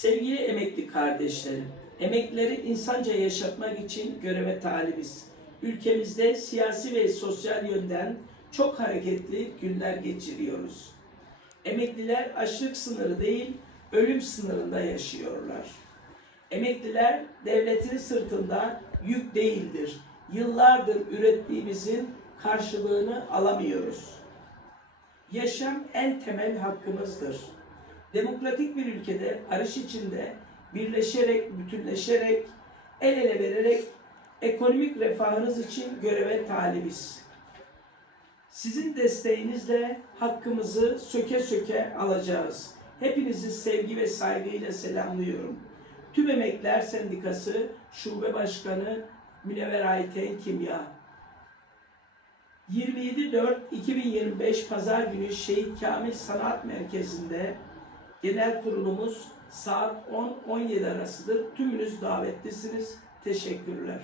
Sevgili emekli kardeşlerim, emeklileri insanca yaşatmak için göreve talibiz. Ülkemizde siyasi ve sosyal yönden çok hareketli günler geçiriyoruz. Emekliler açlık sınırı değil, ölüm sınırında yaşıyorlar. Emekliler devletin sırtında yük değildir. Yıllardır ürettiğimizin karşılığını alamıyoruz. Yaşam en temel hakkımızdır. Demokratik bir ülkede barış içinde birleşerek, bütünleşerek, el ele vererek ekonomik refahınız için göreve talibiz. Sizin desteğinizle hakkımızı söke söke alacağız. Hepinizi sevgi ve saygıyla selamlıyorum. Tüm Emekler Sendikası Şube Başkanı Münevver Ayten Kimya 27.4.2025 Pazar günü Şehit Kamil Sanat Merkezi'nde genel kurulumuz saat 10-17 arasıdır. Tümünüz davetlisiniz. Teşekkürler.